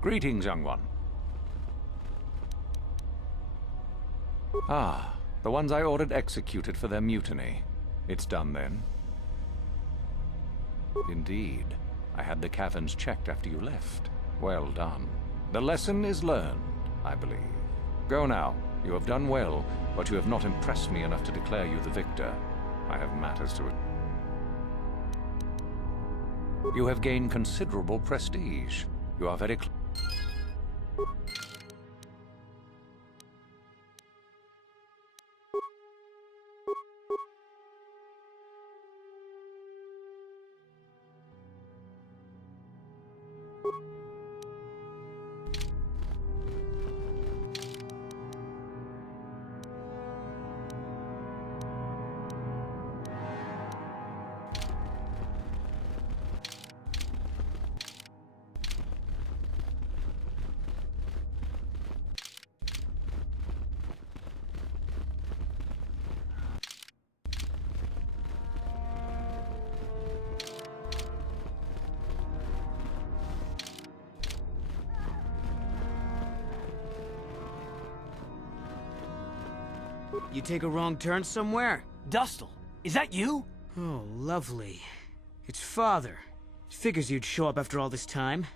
Greetings, young one. Ah, the ones I ordered executed for their mutiny. It's done then? Indeed. I had the caverns checked after you left. Well done. The lesson is learned, I believe. Go now. You have done well, but you have not impressed me enough to declare you the victor. I have matters to... You have gained considerable prestige. You are very close. You take a wrong turn somewhere? Dustle, is that you? Oh, lovely. It's Father. Figures you'd show up after all this time.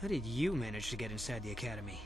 How did you manage to get inside the Academy?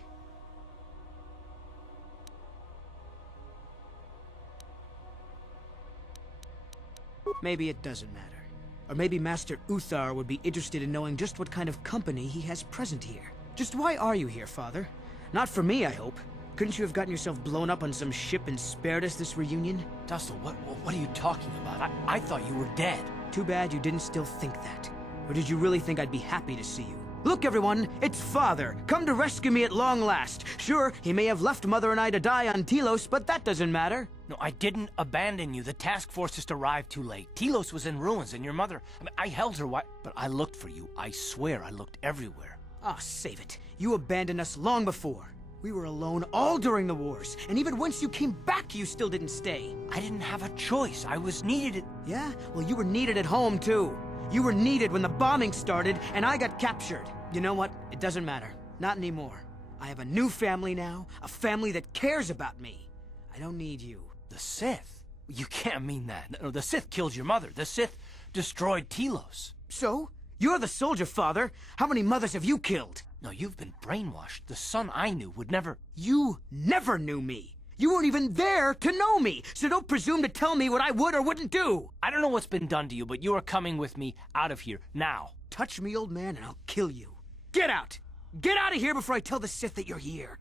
Maybe it doesn't matter. Or maybe Master Uthar would be interested in knowing just what kind of company he has present here. Just why are you here, Father? Not for me, I hope. Couldn't you have gotten yourself blown up on some ship and spared us this reunion? Dustle, what are you talking about? I thought you were dead. Too bad you didn't still think that. Or did you really think I'd be happy to see you? Look, everyone, it's Father, come to rescue me at long last. Sure, he may have left Mother and I to die on Telos, but that doesn't matter. No, I didn't abandon you. The task force just arrived too late. Telos was in ruins, and your mother... I held her but I looked for you. I swear I looked everywhere. Ah, save it. You abandoned us long before. We were alone all during the wars, and even once you came back, you still didn't stay. I didn't have a choice. I was needed Yeah? Well, you were needed at home, too. You were needed when the bombing started, and I got captured. You know what? It doesn't matter. Not anymore. I have a new family now, a family that cares about me. I don't need you. The Sith? You can't mean that. No, the Sith killed your mother. The Sith destroyed Telos. So? You're the soldier, Father. How many mothers have you killed? No, you've been brainwashed. The son I knew would never... You never knew me. You weren't even there to know me, so don't presume to tell me what I would or wouldn't do. I don't know what's been done to you, but you are coming with me out of here, now. Touch me, old man, and I'll kill you. Get out! Get out of here before I tell the Sith that you're here.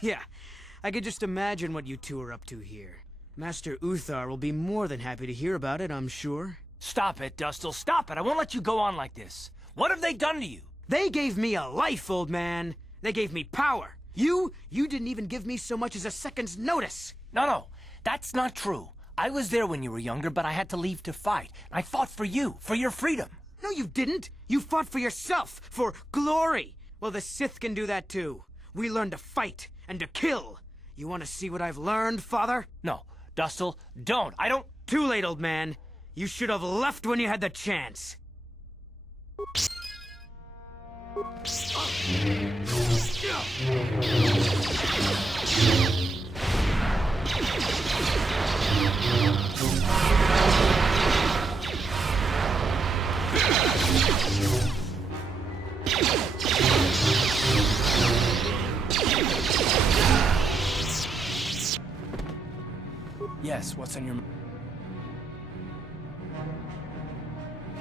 Yeah, I could just imagine what you two are up to here. Master Uthar will be more than happy to hear about it, I'm sure. Stop it, Dustle, stop it. I won't let you go on like this. What have they done to you? They gave me a life, old man. They gave me power. You didn't even give me so much as a second's notice. No, that's not true. I was there when you were younger, but I had to leave to fight. I fought for you, for your freedom. No, you didn't. You fought for yourself, for glory. Well, the Sith can do that too. We learned to fight and to kill. You want to see what I've learned, Father? No, Dustil, don't. I don't... Too late, old man. You should have left when you had the chance. Yes, what's on your...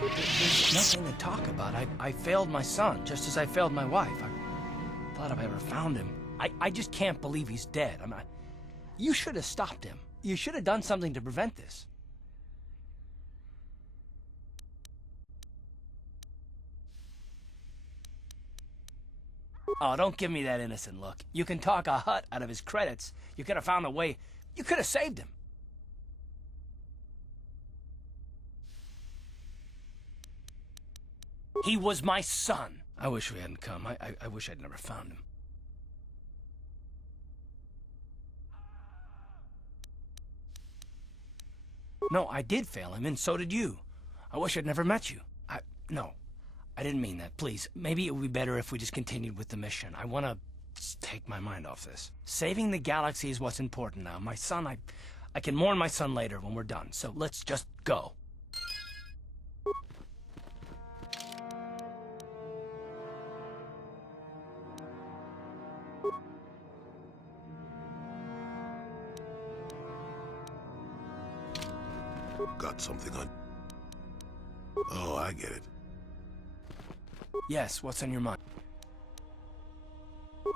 There's nothing to talk about. I failed my son, just as I failed my wife. I thought if I ever found him. I just can't believe he's dead. You should have stopped him. You should have done something to prevent this. Oh, don't give me that innocent look. You can talk a Hutt out of his credits. You could have found a way. You could have saved him. He was my son. I wish we hadn't come. I wish I'd never found him. No, I did fail him, and so did you. I wish I'd never met you. No, I didn't mean that. Please, maybe it would be better if we just continued with the mission. I want to take my mind off this. Saving the galaxy is what's important now. My son, I can mourn my son later when we're done, so let's just go. Got something on... Oh, I get it. Yes, what's on your mind?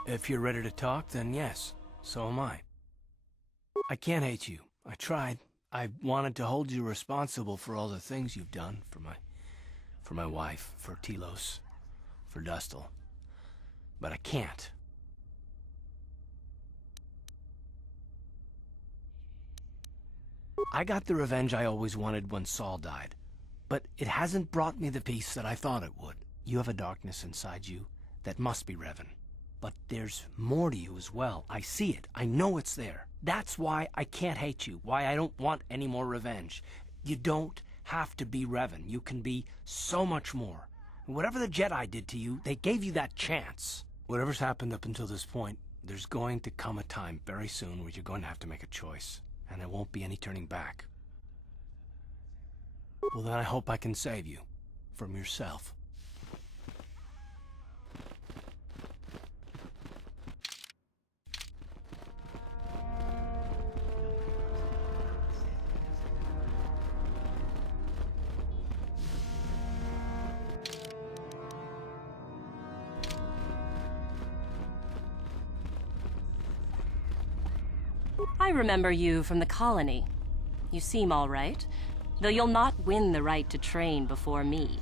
If you're ready to talk, then yes, so am I. I can't hate you. I tried. I wanted to hold you responsible for all the things you've done for my wife, for Telos, for Dustil. But I can't. I got the revenge I always wanted when Saul died, but it hasn't brought me the peace that I thought it would. You have a darkness inside you that must be Revan. But there's more to you as well. I see it. I know it's there. That's why I can't hate you, why I don't want any more revenge. You don't have to be Revan. You can be so much more. Whatever the Jedi did to you, they gave you that chance. Whatever's happened up until this point, there's going to come a time very soon where you're going to have to make a choice. And there won't be any turning back. Well, then I hope I can save you. From yourself. I remember you from the colony. You seem all right, though you'll not win the right to train before me.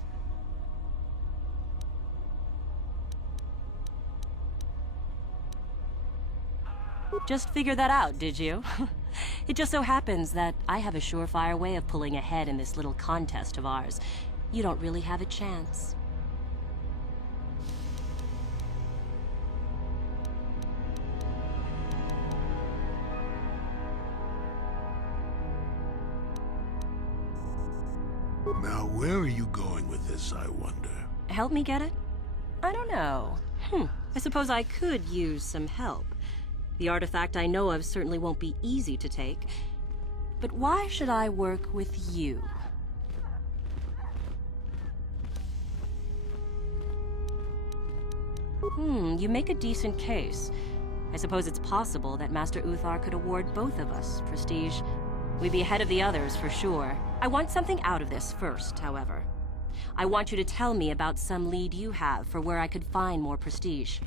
Just figured that out, did you? It just so happens that I have a surefire way of pulling ahead in this little contest of ours. You don't really have a chance. Now, where are you going with this, I wonder? Help me get it? I don't know. I suppose I could use some help. The artifact I know of certainly won't be easy to take. But why should I work with you? You make a decent case. I suppose it's possible that Master Uthar could award both of us prestige. We'd be ahead of the others, for sure. I want something out of this first, however. I want you to tell me about some lead you have for where I could find more prestige.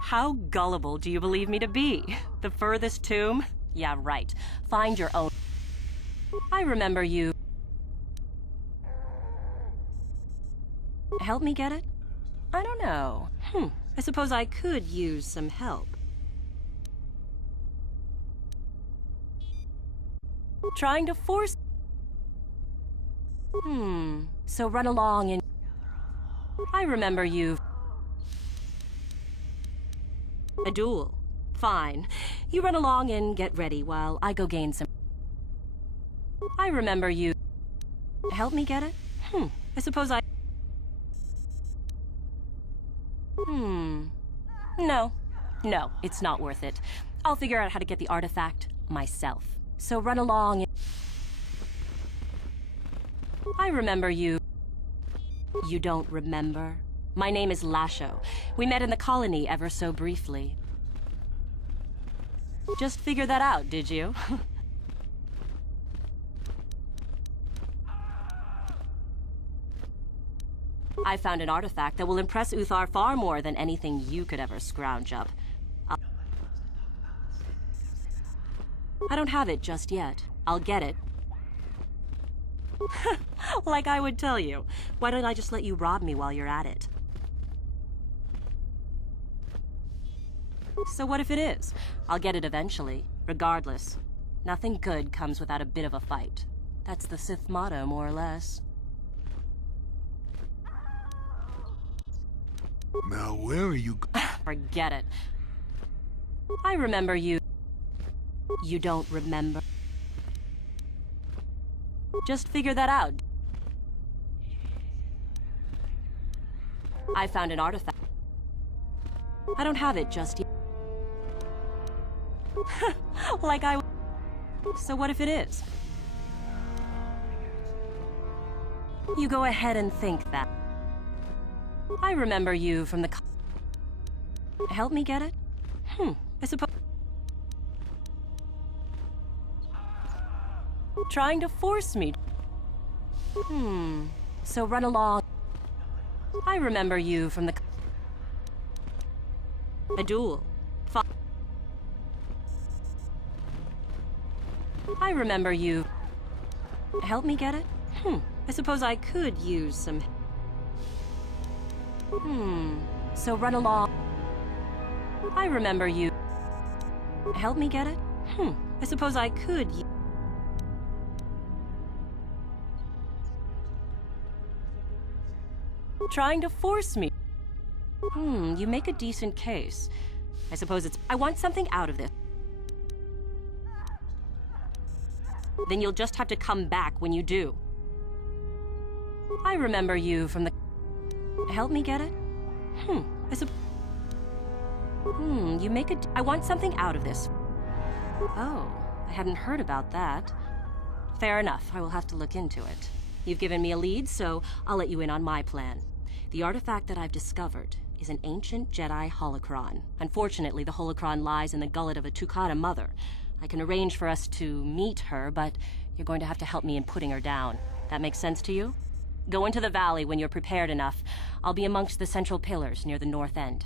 How gullible do you believe me to be? The furthest tomb? Yeah, right. Find your own. I remember you. Help me get it? I don't know. I suppose I could use some help. Trying to force... So run along and... I remember you... A duel. Fine. You run along and get ready while I go gain some... I remember you... Help me get it? I suppose I... No. No, it's not worth it. I'll figure out how to get the artifact myself. So run along and... I remember you... You don't remember? My name is Lasho. We met in the colony ever so briefly. Just figure that out, did you? I found an artifact that will impress Uthar far more than anything you could ever scrounge up. I don't have it just yet. I'll get it. Like I would tell you. Why don't I just let you rob me while you're at it? So what if it is? I'll get it eventually, regardless. Nothing good comes without a bit of a fight. That's the Sith motto, more or less. Now, where are you Forget it. I remember you. You don't remember. Just figure that out. I found an artifact. I don't have it just yet. Like I... So what if it is? You go ahead and think that. I remember you from the... Help me get it? I suppose... Trying to force me... So run along. I remember you from the... A duel. I remember you... Help me get it? I suppose I could use some... So run along. I remember you... Help me get it? I suppose I could... Trying to force me... You make a decent case. I suppose it's... I want something out of this. Then you'll just have to come back when you do. I remember you from the... Help me get it? I suppose... You make a... I want something out of this. Oh, I hadn't heard about that. Fair enough, I will have to look into it. You've given me a lead, so I'll let you in on my plan. The artifact that I've discovered is an ancient Jedi holocron. Unfortunately, the holocron lies in the gullet of a Tukana mother. I can arrange for us to meet her, but you're going to have to help me in putting her down. That makes sense to you? Go into the valley when you're prepared enough. I'll be amongst the central pillars near the north end.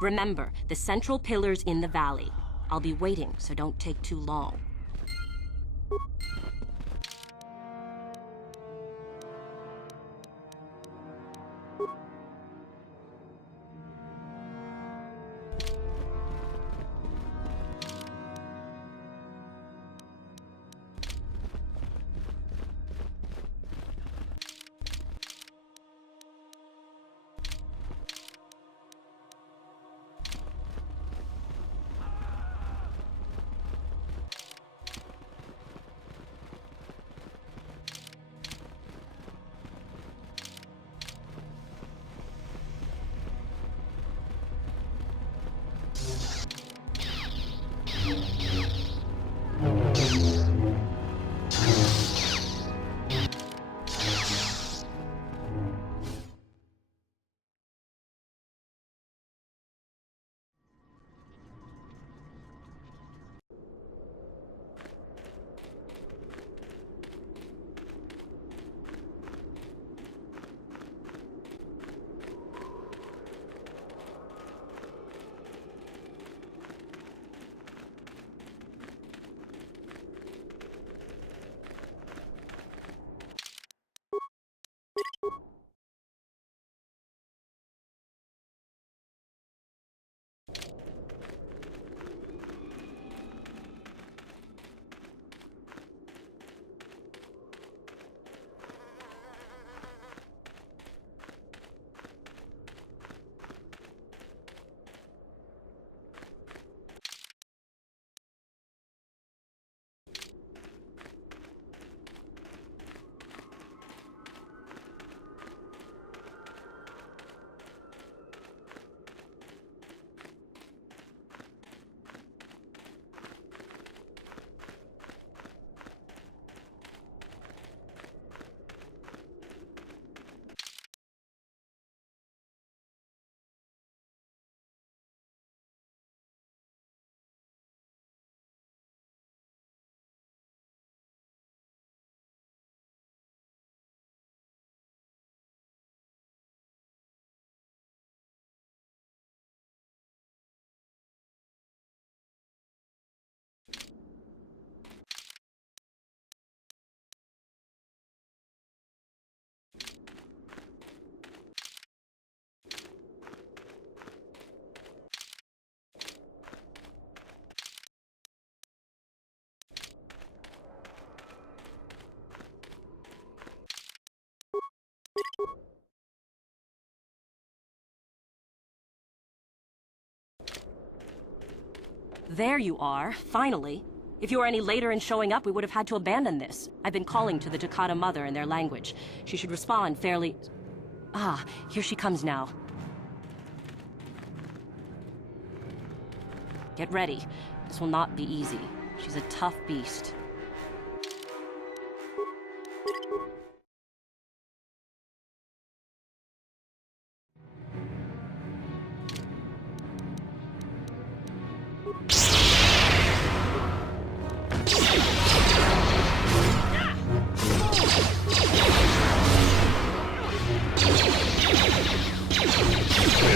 Remember, the central pillars in the valley. I'll be waiting, so don't take too long. There you are, finally. If you were any later in showing up, we would have had to abandon this. I've been calling to the Takata Mother in their language. She should respond fairly... Ah, here she comes now. Get ready. This will not be easy. She's a tough beast.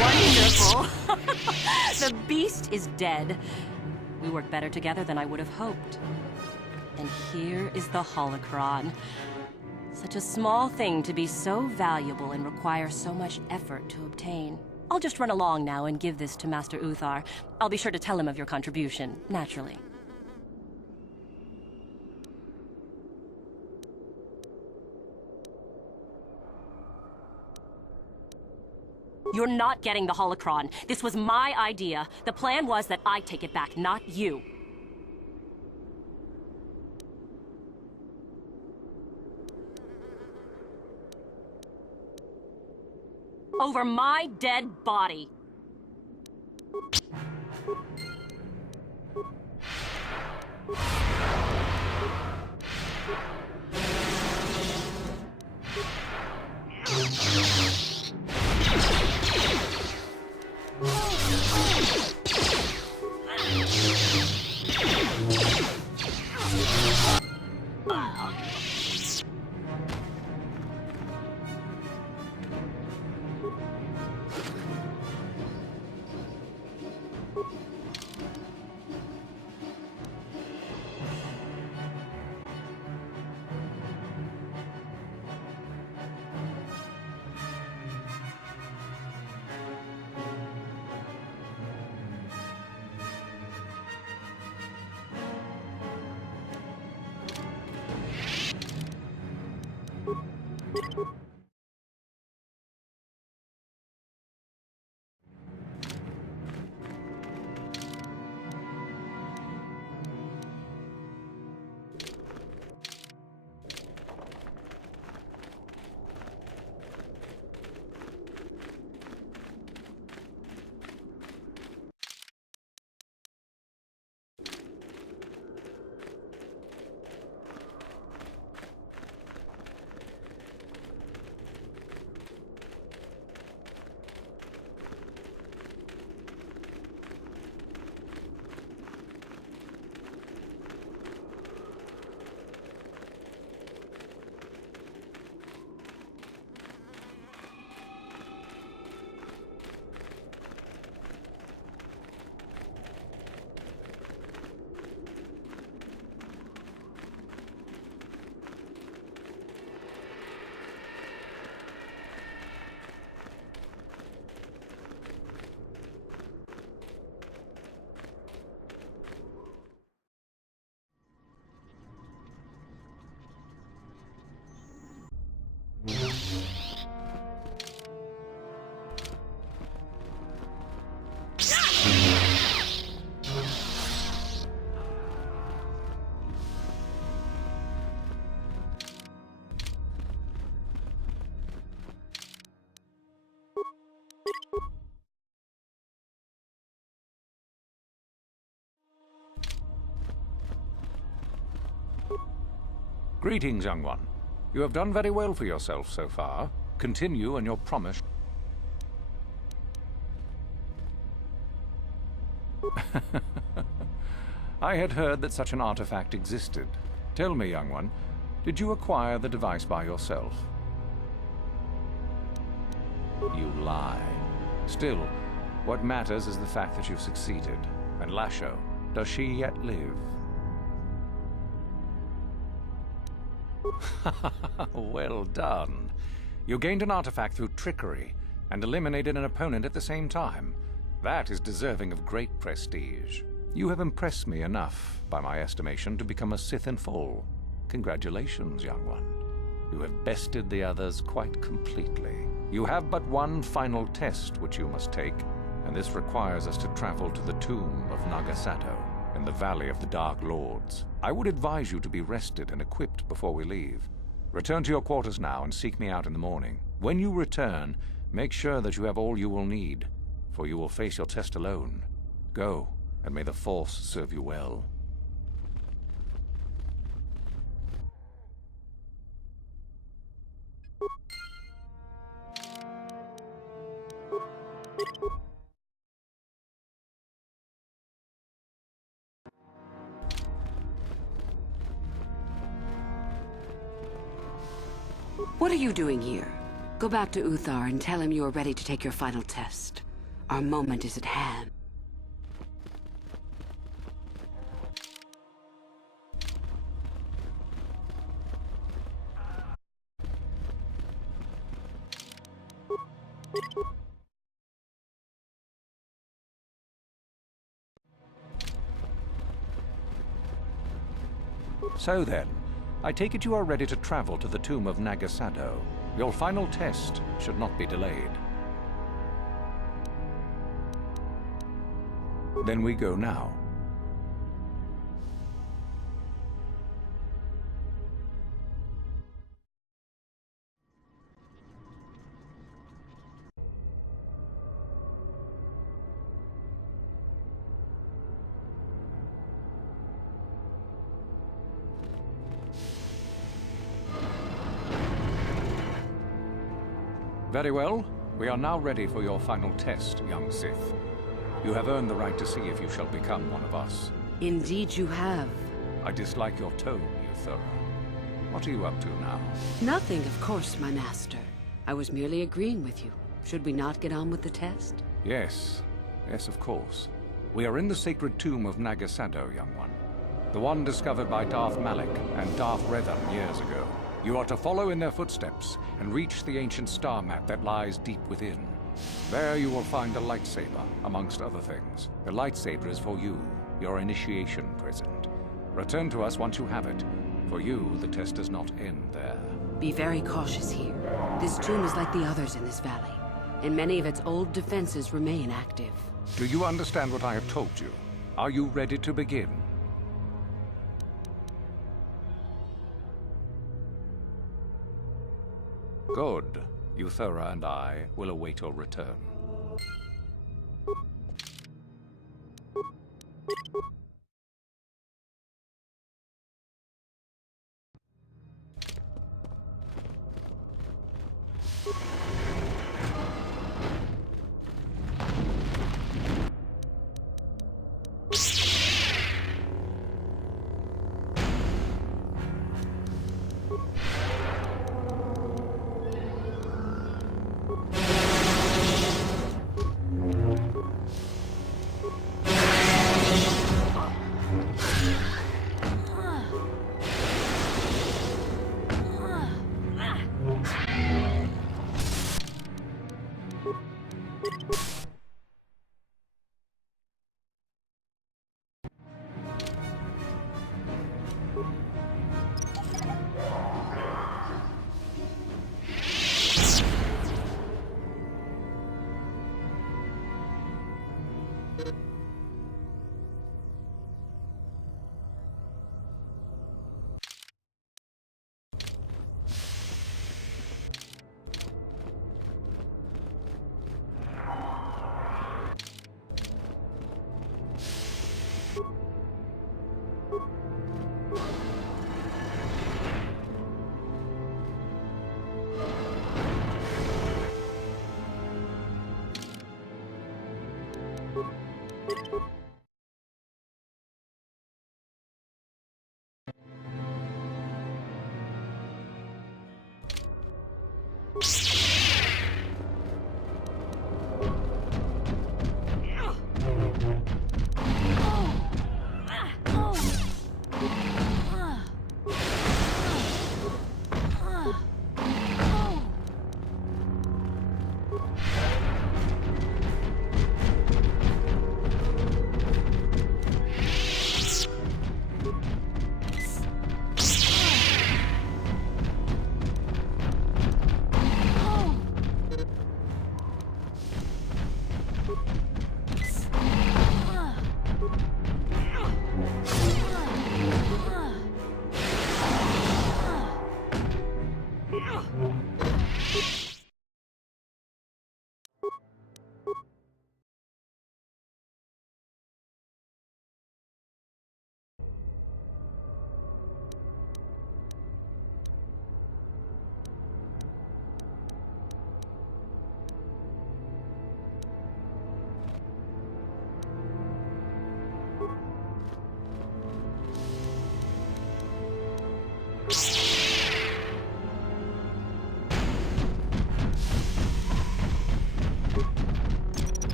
Wonderful! The beast is dead. We work better together than I would have hoped. And here is the holocron. Such a small thing to be so valuable and require so much effort to obtain. I'll just run along now and give this to Master Uthar. I'll be sure to tell him of your contribution, naturally. You're not getting the holocron. This was my idea. The plan was that I take it back, not you. Over my dead body. Greetings, young one. You have done very well for yourself so far. Continue on your promise. I had heard that such an artifact existed. Tell me, young one, did you acquire the device by yourself? You lie. Still, what matters is the fact that you've succeeded. And Lasho, does she yet live? Well done. You gained an artifact through trickery, and eliminated an opponent at the same time. That is deserving of great prestige. You have impressed me enough, by my estimation, to become a Sith in full. Congratulations, young one. You have bested the others quite completely. You have but one final test which you must take. and this requires us to travel to the tomb of Nagasato in the Valley of the Dark Lords. I would advise you to be rested and equipped before we leave. Return to your quarters now and seek me out in the morning. When you return, make sure that you have all you will need, for you will face your test alone. Go, and may the Force serve you well. What are you doing here? Go back to Uthar and tell him you are ready to take your final test. Our moment is at hand. So then, I take it you are ready to travel to the tomb of Nagasato. Your final test should not be delayed. Then we go now. Very well. We are now ready for your final test, young Sith. You have earned the right to see if you shall become one of us. Indeed you have. I dislike your tone, Uthara. What are you up to now? Nothing, of course, my master. I was merely agreeing with you. Should we not get on with the test? Yes. Yes, of course. We are in the sacred tomb of Nagasato, young one. The one discovered by Darth Malak and Darth Revan years ago. You are to follow in their footsteps and reach the ancient star map that lies deep within. There you will find a lightsaber, amongst other things. The lightsaber is for you, your initiation present. Return to us once you have it. For you, the test does not end there. Be very cautious here. This tomb is like the others in this valley, and many of its old defenses remain active. Do you understand what I have told you? Are you ready to begin? Good. Uthara and I will await your return.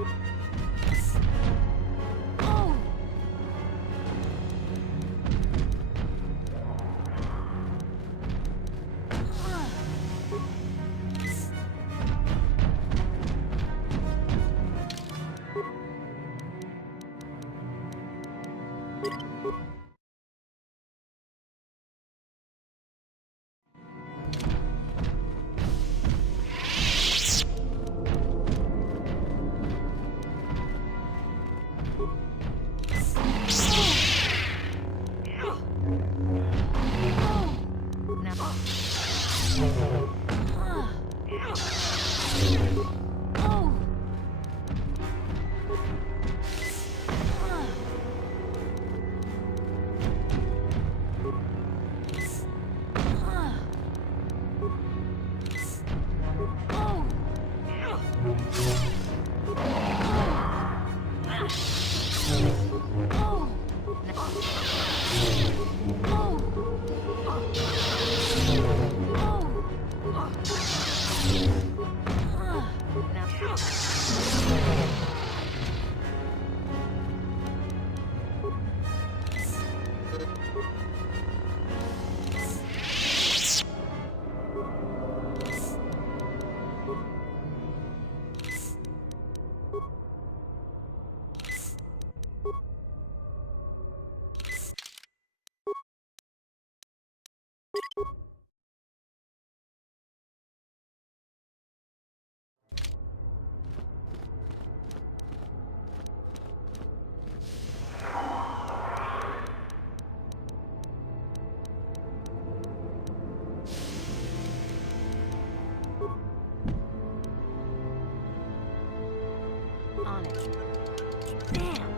On it. Damn!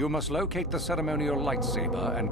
You must locate the ceremonial lightsaber and...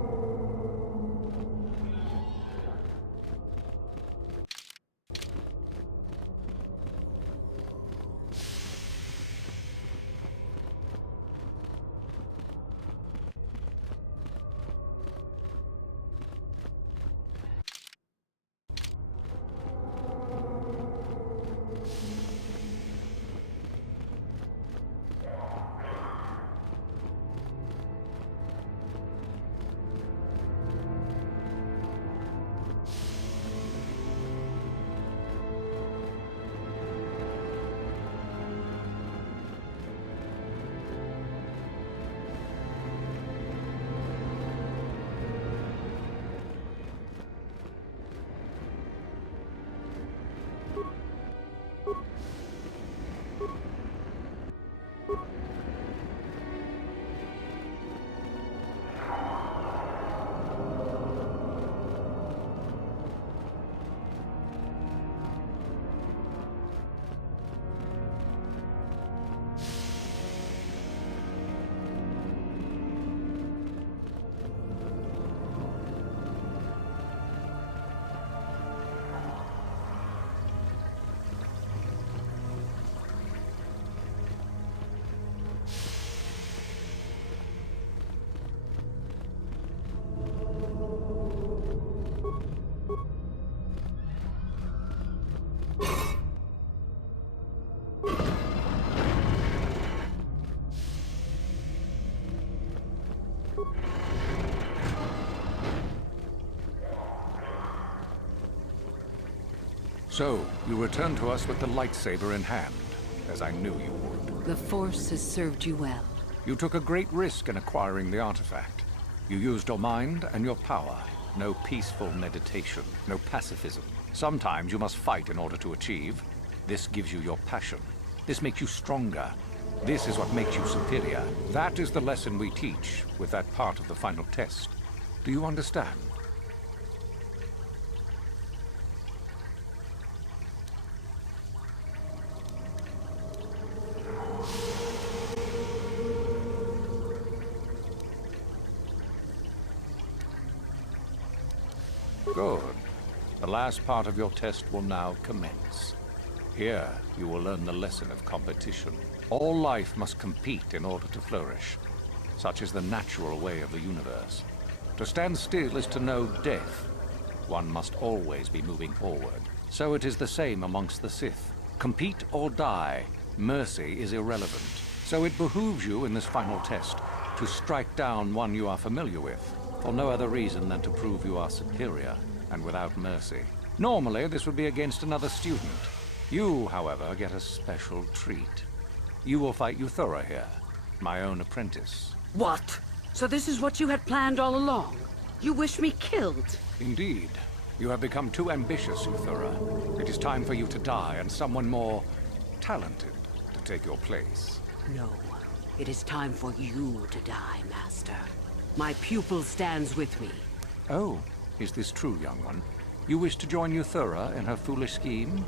So, you return to us with the lightsaber in hand, as I knew you would. The Force has served you well. You took a great risk in acquiring the artifact. You used your mind and your power. No peaceful meditation, no pacifism. Sometimes you must fight in order to achieve. This gives you your passion. This makes you stronger. This is what makes you superior. That is the lesson we teach with that part of the final test. Do you understand? Good. The last part of your test will now commence. Here, you will learn the lesson of competition. All life must compete in order to flourish. Such is the natural way of the universe. To stand still is to know death. One must always be moving forward. So it is the same amongst the Sith. Compete or die. Mercy is irrelevant. So it behooves you in this final test to strike down one you are familiar with, for no other reason than to prove you are superior and without mercy. Normally, this would be against another student. You, however, get a special treat. You will fight Euthura here, my own apprentice. What? So this is what you had planned all along? You wish me killed? Indeed. You have become too ambitious, Euthura. It is time for you to die and someone more talented to take your place. No. It is time for you to die, Master. My pupil stands with me. Oh, is this true, young one? You wish to join Euthura in her foolish scheme?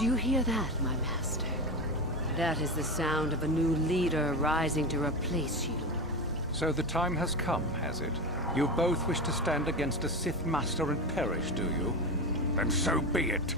Do you hear that, my master? That is the sound of a new leader rising to replace you. So the time has come, has it? You both wish to stand against a Sith Master and perish, do you? Then so be it!